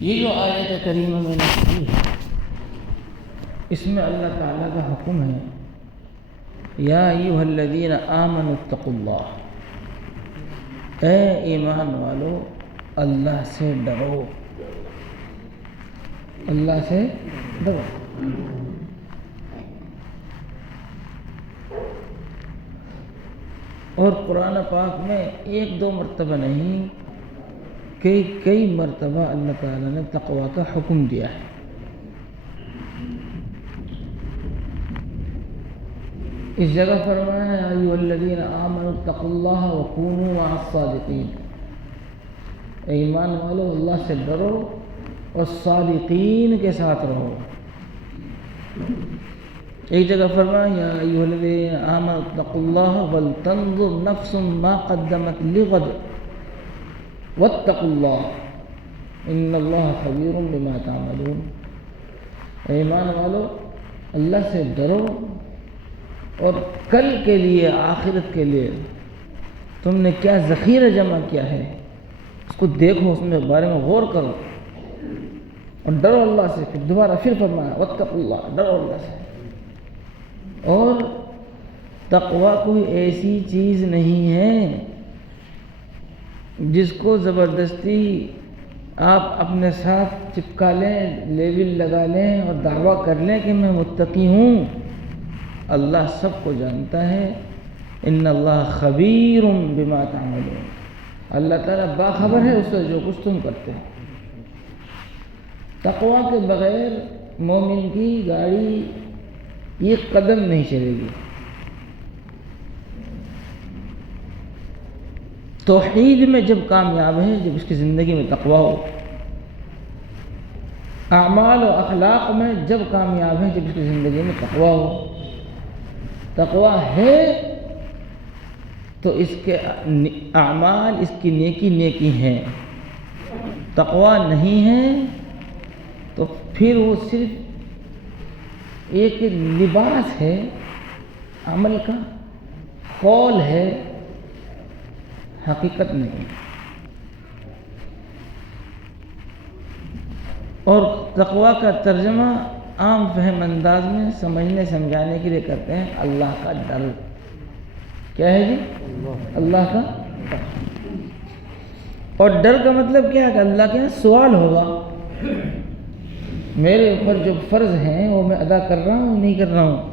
یہ جو آیت کریمہ میں نے پڑھی ہے، اس میں اللہ تعالیٰ کا حکم ہے، یا ایھا الذین آمنوا اتقوا اللہ، اے ایمان والو اللہ سے ڈرو، اللہ سے ڈرو۔ اور قرآن پاک میں ایک دو مرتبہ نہیں، کئی مرتبہ اللہ تعالیٰ نے تقوی کا حکم دیا ہے۔ اس جگہ فرمایا ہے، یا ایھا الذین آمنوا اتقوا اللہ وکونوا مع الصادقین، اے ایمان والو اللہ سے ڈرو اور صادقین کے ساتھ رہو۔ ایک جگہ فرمایا، یا ایھا الذین آمنوا اتقوا اللہ ولتنظر نفس ما قدمت لغد واتقوا اللہ ان اللہ خبیر بما تعملون، اے ایمان والو اللہ سے ڈرو اور کل کے لیے، آخرت کے لیے تم نے کیا ذخیرہ جمع کیا ہے اس کو دیکھو، اس میں بارے میں غور کرو اور ڈرو اللہ سے۔ پھر دوبارہ پھر فرمایا واتقوا اللہ، ڈرو اللہ سے۔ اور تقوی کوئی ایسی چیز نہیں ہے جس کو زبردستی آپ اپنے ساتھ چپکا لیں، لیبل لگا لیں اور دعویٰ کر لیں کہ میں متقی ہوں۔ اللہ سب کو جانتا ہے، ان اللہ خبیر بما تعملون، اللہ تعالیٰ باخبر ہے اس سے جو کچھ تم کرتے ہیں۔ تقوی کے بغیر مومن کی گاڑی ایک قدم نہیں چلے گی۔ توحید میں جب کامیاب ہے جب اس کی زندگی میں تقوی ہو، اعمال و اخلاق میں جب کامیاب ہے جب اس کی زندگی میں تقوی ہو۔ تقوی ہے تو اس کے اعمال، اس کی نیکی ہیں، تقوی نہیں ہے تو پھر وہ صرف ایک لباس ہے عمل کا، قول ہے، حقیقت نہیں۔ اور تقوی کا ترجمہ عام فہم انداز میں سمجھنے سمجھانے کے لیے کرتے ہیں اللہ کا ڈر۔ کیا ہے جی؟ اللہ کا ڈر۔ اور ڈر کا مطلب کیا ہے کہ اللہ کے یہاں سوال ہوگا، میرے اوپر جو فرض ہیں وہ میں ادا کر رہا ہوں نہیں کر رہا ہوں،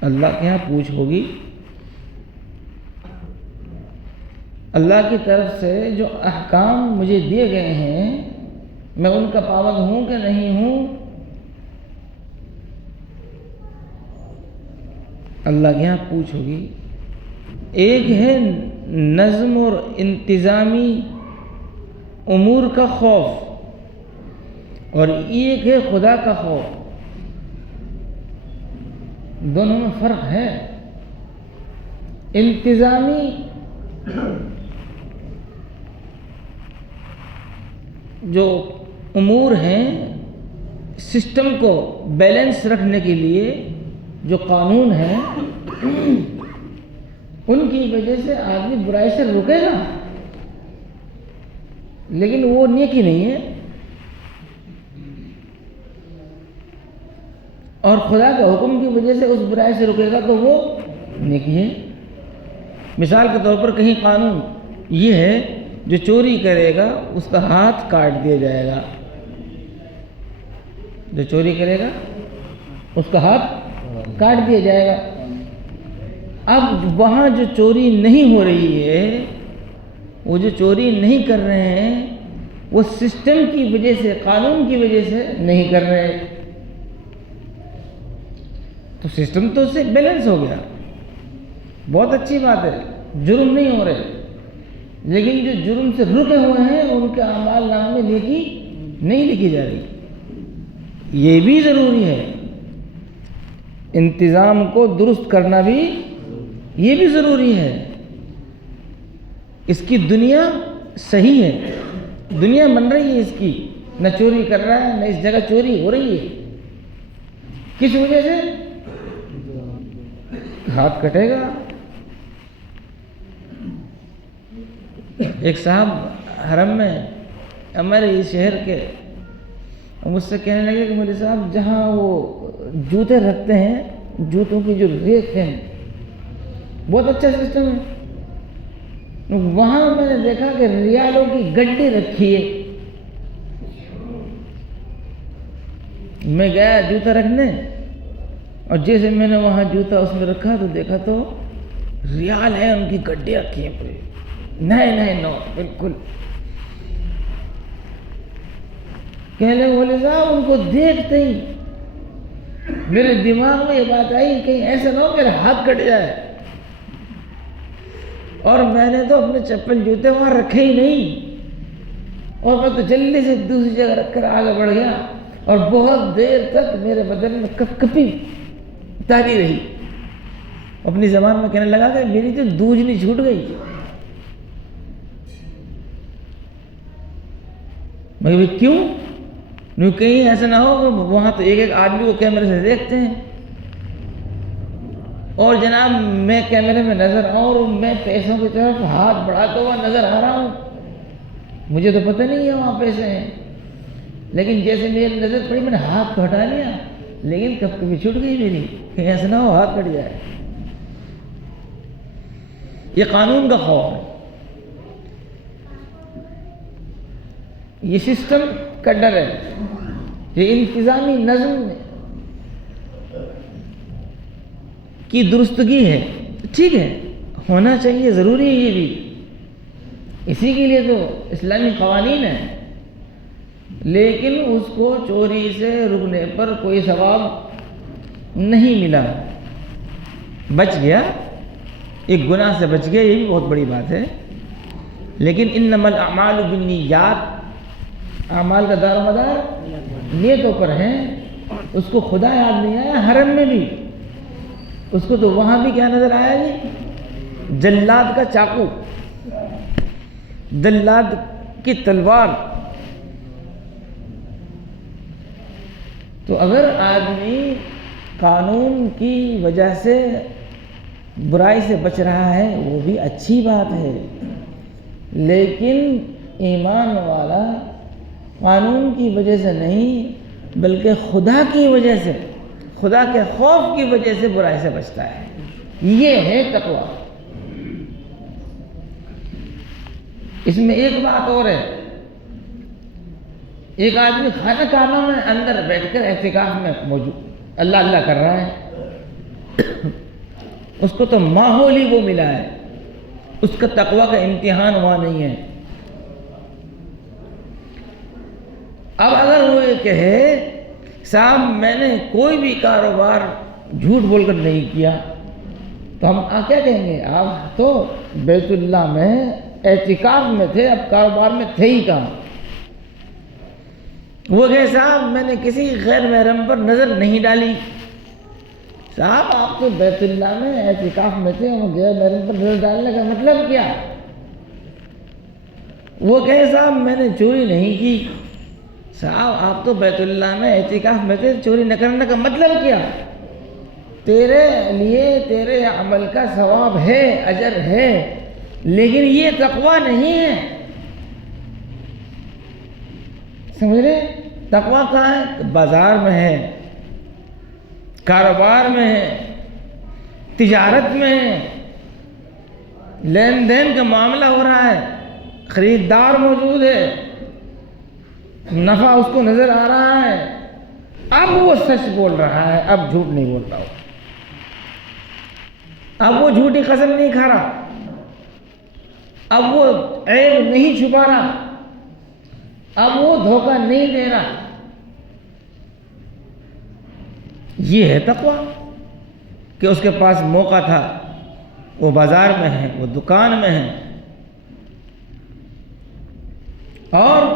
اللہ کے یہاں پوچھ ہوگی۔ اللہ کی طرف سے جو احکام مجھے دیے گئے ہیں میں ان کا پابند ہوں کہ نہیں ہوں، اللہ کے یہاں پوچھ ہوگی۔ ایک ہے نظم اور انتظامی امور کا خوف، اور ایک ہے خدا کا خوف، دونوں میں فرق ہے۔ انتظامی جو امور ہیں، سسٹم کو بیلنس رکھنے کے لیے جو قانون ہیں، ان کی وجہ سے آدمی برائی سے رکے گا، لیکن وہ نیکی نہیں ہے۔ اور خدا کے حکم کی وجہ سے اس برائی سے رکے گا تو وہ نیکی ہے۔ مثال کے طور پر کہیں قانون یہ ہے جو چوری کرے گا اس کا ہاتھ کاٹ دیا جائے گا، جو چوری کرے گا اس کا ہاتھ کاٹ دیا جائے گا۔ اب وہاں جو چوری نہیں ہو رہی ہے، وہ جو چوری نہیں کر رہے ہیں وہ سسٹم کی وجہ سے، قانون کی وجہ سے نہیں کر رہے، تو سسٹم تو اس سے بیلنس ہو گیا، بہت اچھی بات ہے، جرم نہیں ہو رہے۔ لیکن جو جرم سے رکے ہوئے ہیں ان کے اعمال نامے میں نیکی نہیں لکھی جا رہی، یہ بھی ضروری ہے۔ انتظام کو درست کرنا بھی یہ بھی ضروری ہے۔ اس کی دنیا صحیح ہے، دنیا بن رہی ہے اس کی، نہ چوری کر رہا ہے، نہ اس جگہ چوری ہو رہی ہے۔ کس وجہ سے؟ ہاتھ کٹے گا۔ ایک صاحب حرم میں ہمارے اس شہر کے، مجھ سے کہنے لگے کہ مولوی صاحب جہاں وہ جوتے رکھتے ہیں، جوتوں کی جو ریک ہیں، بہت اچھا سسٹم ہے، وہاں میں نے دیکھا کہ ریالوں کی گڈی رکھی ہے۔ میں گیا جوتا رکھنے، اور جیسے میں نے وہاں جوتا اس میں رکھا تو دیکھا تو ریال ہے، ان کی گڈی رکھی ہے پوری، نئے نوٹ بالکل۔ کہنے لگے مولوی صاحب ان کو دیکھتے ہی میرے دماغ میں یہ بات آئی کہیں ایسا نہ ہو میرا ہاتھ کٹ جائے، اور میں نے تو اپنے چپل جوتے وہاں رکھے ہی نہیں، اور میں تو جلدی سے دوسری جگہ رکھ کر آگے بڑھ گیا، اور بہت دیر تک میرے بدن میں کپ کپی تاری رہی۔ اپنی زبان میں کہنے لگا کہ میری تو دوجنی چھوٹ گئی۔ میں کہ کیوں؟ کہیں ایسا نہ ہو کہ وہاں تو ایک آدمی کو کیمرے سے دیکھتے ہیں، اور جناب میں کیمرے میں نظر آؤں اور میں پیسوں کی طرف ہاتھ بڑھاتا ہوا نظر آ رہا ہوں، مجھے تو پتہ نہیں ہے وہاں پیسے ہیں، لیکن جیسے میری نظر پڑی میں نے ہاتھ کو ہٹا لیا، لیکن کب کبھی چھوٹ گئی میری، کہیں ایسا نہ ہو ہاتھ کٹ جائے۔ یہ قانون کا خوف ہے، یہ سسٹم کا ڈر ہے، یہ انتظامی نظم کی درستگی ہے۔ ٹھیک ہے، ہونا چاہیے، ضروری ہے یہ بھی، اسی کے لیے تو اسلامی قوانین ہیں، لیکن اس کو چوری سے رکنے پر کوئی ثواب نہیں ملا، بچ گیا، ایک گناہ سے بچ گیا، یہ بھی بہت بڑی بات ہے۔ لیکن انما الاعمال بالنیات، اعمال کا دار و مدار نیتوں پر ہے، اس کو خدا یاد نہیں آیا حرم میں بھی، اس کو تو وہاں بھی کیا نظر آیا جی؟ جلاد کا چاقو، جلاد کی تلوار۔ تو اگر آدمی قانون کی وجہ سے برائی سے بچ رہا ہے وہ بھی اچھی بات ہے، لیکن ایمان والا قانون کی وجہ سے نہیں بلکہ خدا کی وجہ سے، خدا کے خوف کی وجہ سے برائی سے بچتا ہے، یہ ہے تقویٰ۔ اس میں ایک بات اور ہے، ایک آدمی خانہ کعبہ میں اندر بیٹھ کر اعتکاف میں موجود اللہ اللہ کر رہا ہے، اس کو تو ماحول ہی وہ ملا ہے، اس کا تقویٰ کا امتحان وہاں نہیں ہے۔ اب اگر وہ یہ کہے صاحب میں نے کوئی بھی کاروبار جھوٹ بول کر نہیں کیا، تو ہم کیا کہیں گے؟ آپ تو بیت اللہ میں اعتکاف میں تھے، اب کاروبار میں تھے ہی کہاں؟ وہ کہے صاحب میں نے کسی غیر محرم پر نظر نہیں ڈالی، صاحب آپ تو بیت اللہ میں اعتکاف میں تھے، اور غیر محرم پر نظر ڈالنے کا مطلب کیا؟ وہ کہے صاحب میں نے چوری نہیں کی، صاحب آپ تو بیت اللہ میں اعتکاف میں تھے، چوری نہ کرنے کا مطلب کیا؟ تیرے لیے تیرے عمل کا ثواب ہے، اجر ہے، لیکن یہ تقویٰ نہیں ہے۔ سمجھ رہے؟ تقویٰ کہاں ہے؟ بازار میں ہے، کاروبار میں ہے، تجارت میں ہے، لین دین کا معاملہ ہو رہا ہے، خریدار موجود ہے، نفع اس کو نظر آ رہا ہے، اب وہ سچ بول رہا ہے، اب جھوٹ نہیں بول رہا، اب وہ جھوٹی قسم نہیں کھا رہا، اب وہ عیب نہیں چھپا رہا، اب وہ دھوکہ نہیں دے رہا۔ یہ ہے تقویٰ کہ اس کے پاس موقع تھا، وہ بازار میں ہے، وہ دکان میں ہے، اور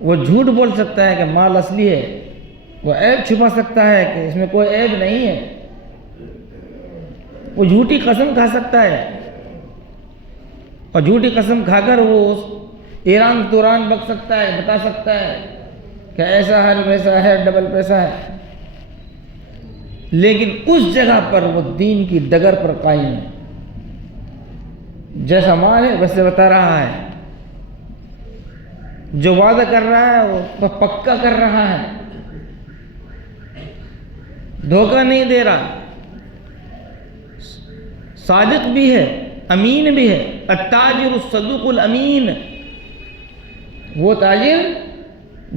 وہ جھوٹ بول سکتا ہے کہ مال اصلی ہے، وہ عیب چھپا سکتا ہے کہ اس میں کوئی عیب نہیں ہے، وہ جھوٹی قسم کھا سکتا ہے، اور جھوٹی قسم کھا کر وہ ایران توران بک سکتا ہے، بتا سکتا ہے کہ ایسا ہے ویسا ہے، ڈبل پیسہ ہے، لیکن اس جگہ پر وہ دین کی ڈگر پر قائم ہے، جیسا مال ہے ویسے بتا رہا ہے، جو وعدہ کر رہا ہے وہ پکا کر رہا ہے، دھوکہ نہیں دے رہا، صادق بھی ہے، امین بھی ہے۔ التاجر الصدوق الامین، وہ تاجر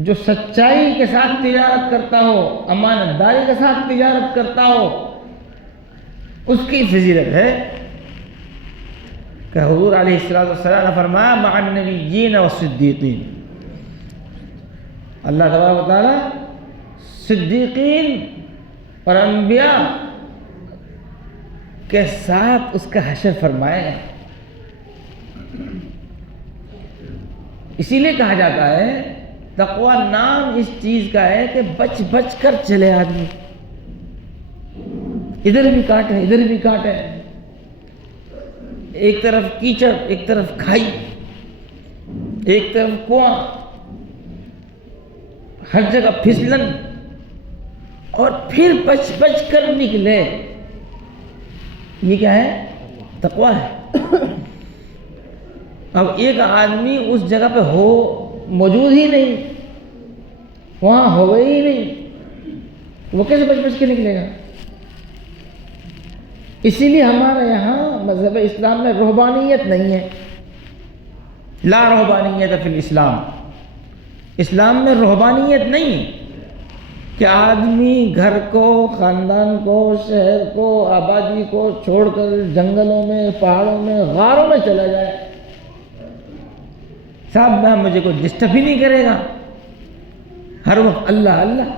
جو سچائی کے ساتھ تجارت کرتا ہو، امانت داری کے ساتھ تجارت کرتا ہو، اس کی فضیلت ہے کہ حضور علیہ السلام نے فرمایا مع النبیین والصدیقین، اللہ تبارک و تعالیٰ صدیقین اور انبیاء کے ساتھ اس کا حشر فرمائے گا۔ اسی لیے کہا جاتا ہے تقوی نام اس چیز کا ہے کہ بچ بچ کر چلے آدمی، ادھر بھی کاٹ ہے ادھر بھی کاٹ ہے، ایک طرف کیچڑ ایک طرف کھائی ایک طرف کنواں، ہر جگہ پھسلن، اور پھر بچ بچ کر نکلے۔ یہ کیا ہے؟ تقوی ہے۔ اب ایک آدمی اس جگہ پہ ہو موجود ہی نہیں، وہاں ہوئے ہی نہیں، وہ کیسے بچ بچ کے نکلے گا؟ اسی لیے ہمارے یہاں مذہب اسلام میں رہبانیت نہیں ہے، لا رہبانیت فی الاسلام، اسلام میں رہبانیت نہیں کہ آدمی گھر کو، خاندان کو، شہر کو، آبادی کو چھوڑ کر جنگلوں میں، پہاڑوں میں، غاروں میں چلا جائے۔ صاحب میں مجھے کوئی ڈسٹرب ہی نہیں کرے گا، ہر وقت اللہ اللہ،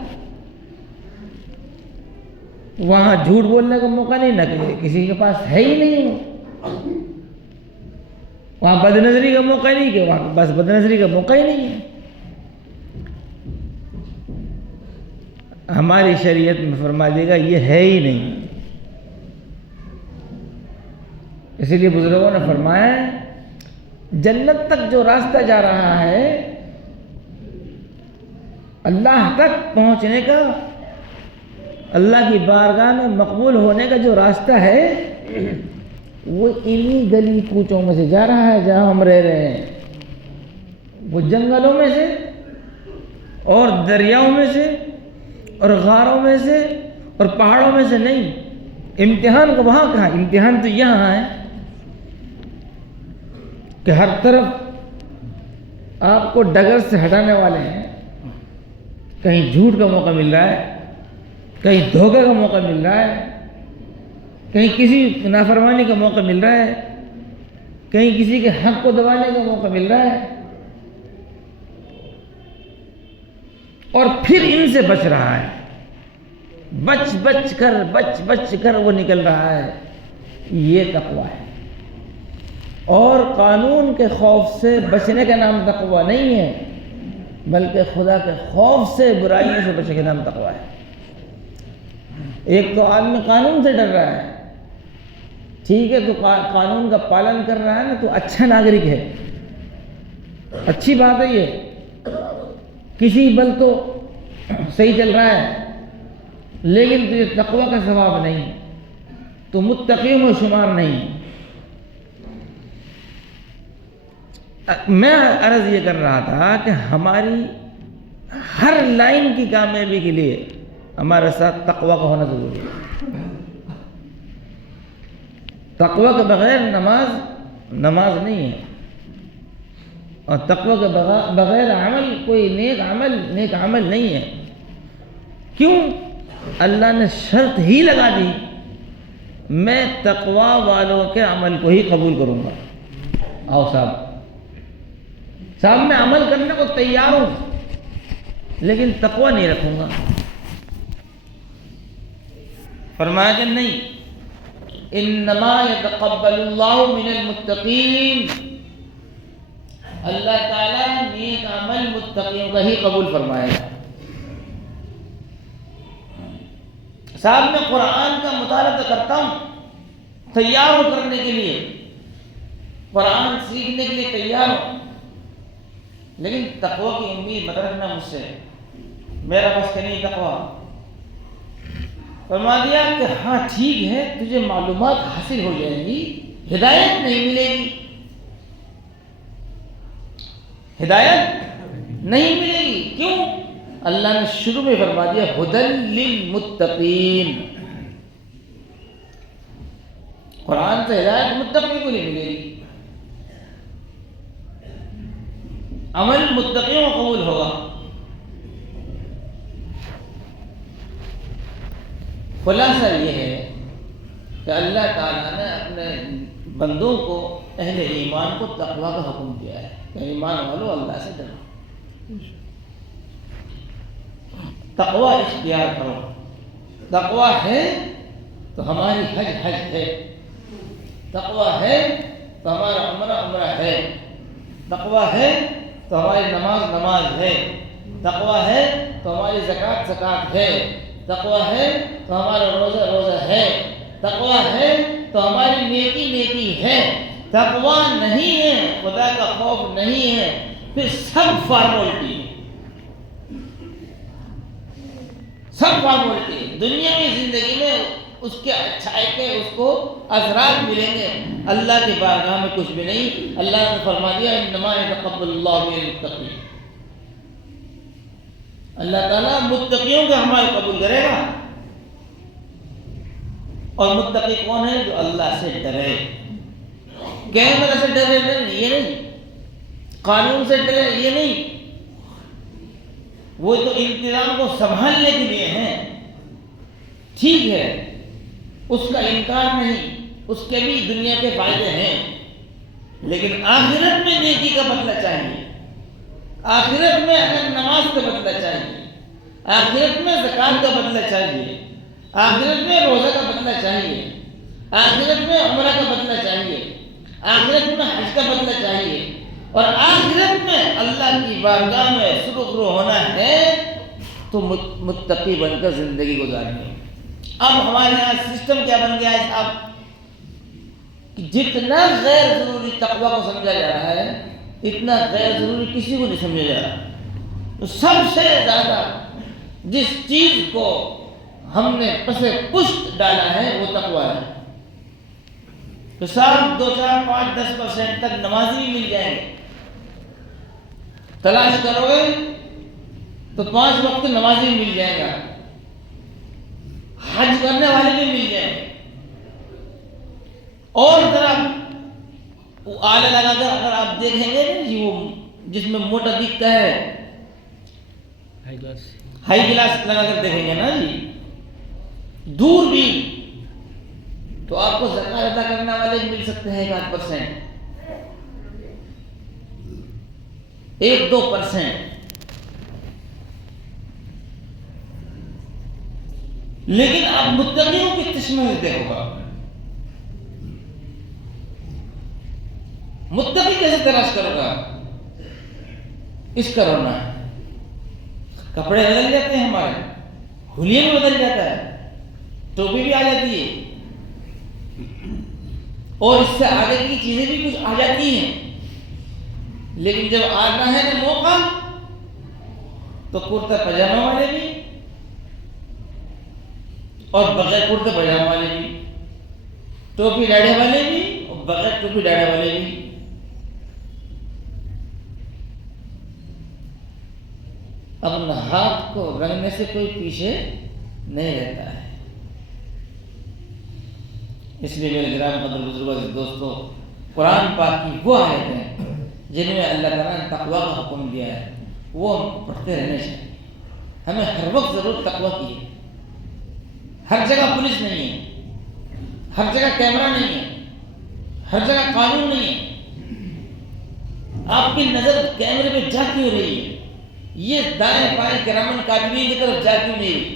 وہاں جھوٹ بولنے کا موقع نہیں، نہ کسی کے پاس ہے ہی نہیں، وہاں بد نظری کا موقع نہیں کہ وہاں بس بد نظری کا موقع ہی نہیں ہے۔ ہماری شریعت میں فرما دے گا یہ ہے ہی نہیں۔ اسی لیے بزرگوں نے فرمایا جنت تک جو راستہ جا رہا ہے، اللہ تک پہنچنے کا، اللہ کی بارگاہ میں مقبول ہونے کا جو راستہ ہے، وہ انہی گلی کوچوں میں سے جا رہا ہے جہاں ہم رہ رہے ہیں۔ وہ جنگلوں میں سے اور دریاؤں میں سے اور غاروں میں سے اور پہاڑوں میں سے نہیں۔ امتحان کو وہاں کہاں، امتحان تو یہاں ہے کہ ہر طرف آپ کو ڈگر سے ہٹانے والے ہیں، کہیں جھوٹ کا موقع مل رہا ہے، کہیں دھوکے کا موقع مل رہا ہے، کہیں کسی نافرمانی کا موقع مل رہا ہے، کہیں کسی کے حق کو دبانے کا موقع مل رہا ہے، اور پھر ان سے بچ رہا ہے، بچ بچ کر وہ نکل رہا ہے۔ یہ تقویٰ ہے، اور قانون کے خوف سے بچنے کا نام تقویٰ نہیں ہے، بلکہ خدا کے خوف سے، برائیوں سے بچنے کا نام تقویٰ ہے۔ ایک تو آدمی قانون سے ڈر رہا ہے، ٹھیک ہے، تو قانون کا پالن کر رہا ہے نا، تو اچھا ناگرک ہے، اچھی بات ہے، یہ کسی بل تو صحیح چل رہا ہے، لیکن تجھے تقویٰ کا ثواب نہیں، تو متقیوں میں شمار نہیں۔ میں عرض یہ کر رہا تھا کہ ہماری ہر لائن کی کامیابی کے لیے ہمارے ساتھ تقویٰ کا ہونا ضروری ہے۔ تقویٰ کے بغیر نماز نہیں ہے، اور تقویٰ کے بغیر عمل، کوئی نیک عمل نہیں ہے۔ کیوں؟ اللہ نے شرط ہی لگا دی، میں تقویٰ والوں کے عمل کو ہی قبول کروں گا۔ آؤ صاحب میں عمل کرنے کو تیار ہوں، لیکن تقویٰ نہیں رکھوں گا۔ فرمایا کہ نہیں، انما یتقبل اللہ من المتقین، اللہ تعالیٰ نیک عمل متقیوں کا ہی قبول فرمائے گا۔ صاحب میں قرآن کا مطالعہ کرتا ہوں، تیار ہوں کرنے کے لیے، قرآن سیکھنے کے لیے تیار ہوں، لیکن تقویٰ کی امید مت رکھنا مجھ سے، میرا بس کہ نہیں تقویٰ۔ فرما دیا کہ ہاں ٹھیک ہے، تجھے معلومات حاصل ہو جائیں گی، ہدایت نہیں ملے گی، ہدایت نہیں ملے گی. کیوں؟ اللہ نے شروع میں فرما دیا ہدی للمتقین. قرآن سے ہدایت متقی کو نہیں ملے گی. عمل متقیوں کو قبول ہوگا. خلاصہ یہ ہے کہ اللہ تعالیٰ نے اپنے بندوں کو، اہل ایمان کو تقویٰ کا حکم دیا ہے کہ ایمان والو اللہ سے ڈرو، تقویٰ اختیار کرو. تقویٰ ہے تو ہماری حج ہے، تقویٰ ہے تو ہمارا عمرہ ہے، تقویٰ ہے تو ہماری نماز ہے، تقویٰ ہے تو ہماری زکوٰۃ ہے، تقویٰ ہے تو ہمارا روزہ ہے، تقویٰ ہے تو ہماری نیکی ہے. تقویٰ نہیں ہے، خدا کا خوف نہیں ہے، پھر سب فارمولٹی ہے. سب فارمولٹی دنیاوی زندگی میں اس کے اچھائی کے اس کو اثرات ملیں گے، اللہ کی بارگاہ میں کچھ بھی نہیں. اللہ نے فرما دیا انما یتقبل اللہ من المتقین. اللہ تعالیٰ متقیوں کے اعمال قبول کرے گا. اور متقی کون ہے؟ جو اللہ سے ڈرے. کیمرے سے ڈرے نہیں، یہ نہیں. قانون سے ڈرے، یہ نہیں. وہ تو انتظام کو سنبھالنے کے لیے ہیں، ٹھیک ہے، اس کا انکار نہیں، اس کے بھی دنیا کے فائدے ہیں، لیکن آخرت میں نیکی کا بدلہ چاہیے. آخرت میں اگر نماز کا بدلہ چاہیے، آخرت میں زکوٰۃ کا بدلہ چاہیے، آخرت میں روزہ کا بدلہ چاہیے، آخرت میں عمرہ کا بدلہ چاہیے، آخرت میں حج کا بدلہ چاہیے، اور آخرت میں اللہ کی بارگاہ میں سرخرو ہونا ہے تو متقی بن کر زندگی گزارنی ہے. اب ہمارے یہاں سسٹم کیا بن گیا ہے صاحب کہ جتنا غیر ضروری تقویٰ کو سمجھا جا رہا ہے اتنا غیر ضروری کسی کو نہیں سمجھا جا رہا. تو سب سے زیادہ جس چیز کو ہم نے پسے پشت ڈالا ہے وہ تقویٰ ہے. تو صاحب 2, 4, 5, 10% تک نمازی بھی مل جائیں گے. تلاش کرو گے تو 5 وقت نمازی مل جائے گا، حج کرنے والے بھی مل جائیں گے. اور ذرا آلہ لگا کر اگر آپ دیکھیں گے جی وہ جس میں موٹا دکھتا ہے ہائی گلاس لگا کر دیکھیں گے نا جی دور بھی، تو آپ کو زکوٰۃ ادا کرنے والے مل سکتے ہیں 1-2%، 1-2%. لیکن آپ متقیوں کی قسموں میں دیکھو گا. متقی کیسے تلاش کرو گا؟ اس کا رونا ہے، کپڑے بدل جاتے ہیں ہمارے، حلیے میں بدل جاتا ہے، ٹوپی بھی آ جاتی ہے، اور اس سے آگے کی چیزیں بھی کچھ آ جاتی ہیں. لیکن جب آنا ہے نا موقع تو کرتا پاجامہ والے بھی اور بغیر کرتے پاجامہ والے بھی، ٹوپی ڈاڑے والے بھی اور بغیر ٹوپی ڈاڑے والے بھی. اپنا ہاتھ کو رنگنے سے کوئی پیچھے نہیں رہتا ہے. اس لیے میرے گرام قدر بزرگوں سے دوستوں، قرآن پاک کی وہ آیتیں جن میں اللہ تعالیٰ نے تقویٰ کا حکم دیا ہے وہ ہم پڑھتے رہنے چاہیے. ہمیں ہر وقت ضرور تقویٰ کی ہے. ہر جگہ پولیس نہیں ہے، ہر جگہ کیمرہ نہیں ہے، ہر جگہ قانون نہیں ہے. آپ کی نظر کیمرے پہ جا کیوں رہی ہے؟ یہ دائیں بائیں کرامن کاتبین کی طرف جا کیوں نہیں رہی؟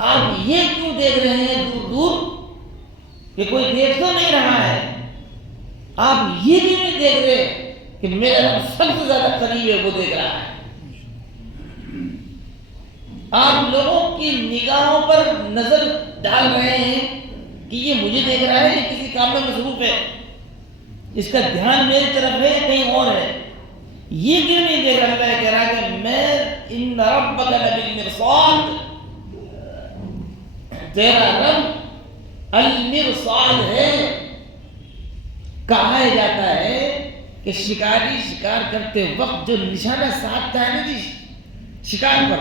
آپ یہ کیوں دیکھ رہے ہیں دور دور کہ کوئی دیکھ تو نہیں رہا ہے؟ آپ یہ بھی نہیں دیکھ رہے کہ میرا رب سب سے زیادہ قریب ہے، وہ دیکھ رہا ہے. آپ لوگوں کی نگاہوں پر نظر ڈال رہے ہیں کہ یہ مجھے دیکھ رہا ہے، یہ کسی کام میں مصروف ہے، اس کا دھیان میری طرف ہے کہیں اور ہے. یہ کیوں نہیں دیکھ رہا؟ اللہ کہہ رہا ہے کہ میں ان ربک لبالمرصاد، تیرا رب المرصاد ہے. کہا جاتا ہے کہ شکاری شکار کرتے وقت جو نشانہ ساتھتا ہے نا جی شکار پر،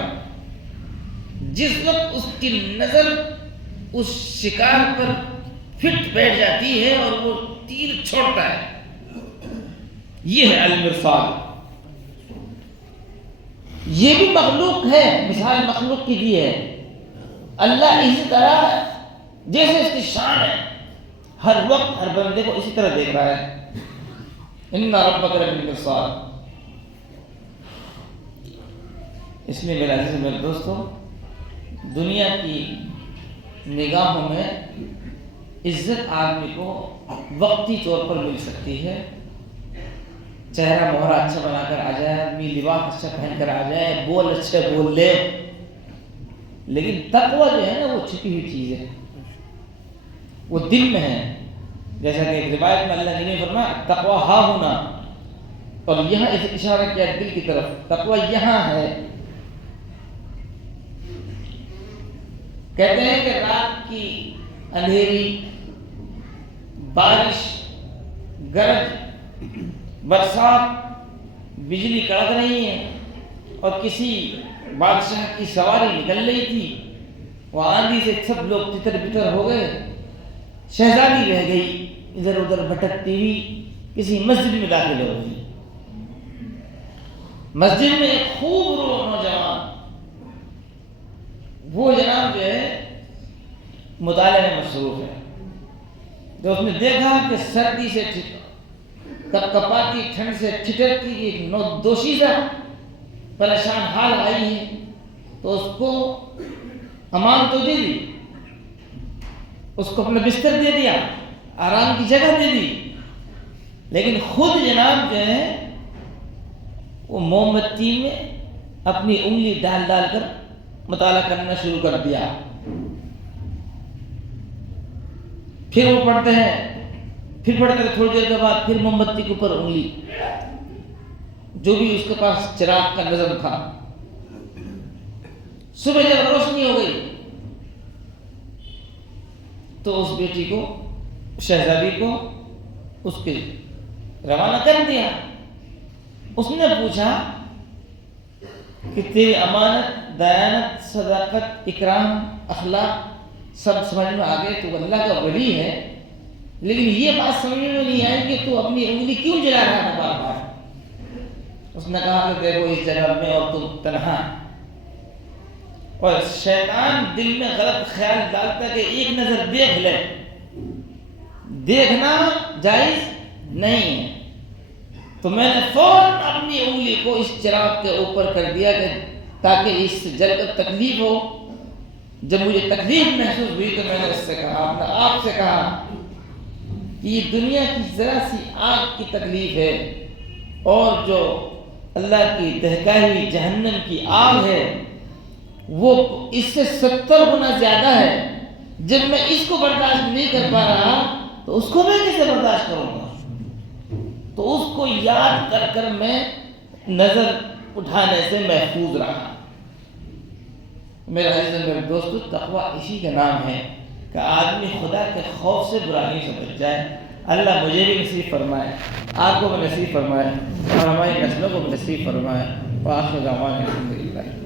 جس وقت اس کی نظر اس شکار پر فٹ بیٹھ جاتی ہے اور وہ تیر چھوڑتا ہے، یہ ہے المرصاد۔ یہ بھی مخلوق ہے، مثال مخلوق کی دی ہے۔ اللہ اسی طرح جیسے اس کی شان ہے ہر وقت ہر بندے کو اسی طرح دیکھ رہا ہے۔ ان ربک لبالمرصاد۔ اس لیے میرے عزیز میرے دوستو، دنیا کی نگاہوں میں عزت آدمی کو وقتی طور پر مل سکتی ہے، چہرہ مہرہ اچھا بنا کر آ جائے آدمی، لباس اچھا پہن کر آ جائے، بول اچھے بول لے، لیکن تقوی جو ہے نا وہ چھپی ہوئی چیز ہے، وہ دل میں ہے۔ جیسا کہ ایک روایت میں اللہ نے فرمایا تقوی ہاں ہونا، اور یہاں اشارہ کیا دل کی طرف، تقوی یہاں ہے۔ کہتے ہیں کہ رات کی اندھیری، بارش، گرج، برسات، بجلی کڑک رہی ہے اور کسی بادشاہ کی سواری نکل رہی تھی، وہ آندھی سے سب لوگ تتر بتر ہو گئے، شہزادی رہ گئی ادھر ادھر بھٹکتی ہوئی کسی مسجد میں داخل ہو گئی۔ مسجد میں ایک خوب رو نوجوان، وہ جناب جو ہے مطالعے میں مصروف ہے، جو اس نے دیکھا کہ سردی سے کپکپاتی ٹھنڈ سے ٹھٹرتی ایک نودوشیزہ پریشان حال آئی ہے، تو اس کو امان تو دے دی، اس کو اپنا بستر دے دیا، آرام کی جگہ دے دی، لیکن خود جناب جو ہے وہ موم بتی میں اپنی انگلی ڈال ڈال کر مطالعہ کرنا شروع کر دیا۔ پھر وہ پڑھتے ہیں، پھر پڑھ کر تھوڑی دیر کے بعد پھر موم بتی کے اوپر انگلی، جو بھی اس کے پاس چراغ کا نظم تھا۔ صبح جب روشنی ہو گئی تو اس بیٹی کو، شہزادی کو اس کے روانہ کر دیا۔ اس نے پوچھا کہ تیری امانت، دیانت، صداقت، اکرام، اخلاق سب سمجھ میں آ گئے، تو اللہ کا ولی ہے، لیکن یہ بات سمجھ میں نہیں آئی کہ تو اپنی انگلی کیوں جلا رہا ہے بار بار؟ اس نے کہا کہ دیکھو اس جگہ میں اور تم تنہا، اور شیطان دل میں غلط خیال ڈالتا کہ ایک نظر دیکھ لے، دیکھنا جائز نہیں ہے، تو میں نے فوراً اپنی انگلی کو اس چراغ کے اوپر کر دیا کہ تاکہ اس سے جل کر تکلیف ہو۔ جب مجھے تکلیف محسوس ہوئی تو میں نے اس سے کہا، اپنے آپ سے کہا کہ یہ دنیا کی ذرا سی آگ کی تکلیف ہے، اور جو اللہ کی دہکائی ہوئی جہنم کی آگ ہے وہ اس سے 70 گنا زیادہ ہے۔ جب میں اس کو برداشت نہیں کر پا رہا تو اس کو میں کیسے برداشت کروں گا؟ تو اس کو یاد کر کر میں نظر اٹھانے سے محفوظ رہا۔ میرے عزیز میرے دوستو، تقویٰ اسی کا نام ہے کہ آدمی خدا کے خوف سے برائیوں سے بچ جائے۔ اللہ مجھے بھی نصیب فرمائے، آپ کو بھی نصیب فرمائے، اور ہماری نسلوں کو بھی نصیب فرمائے۔ وآخر دعوانا الحمدللہ۔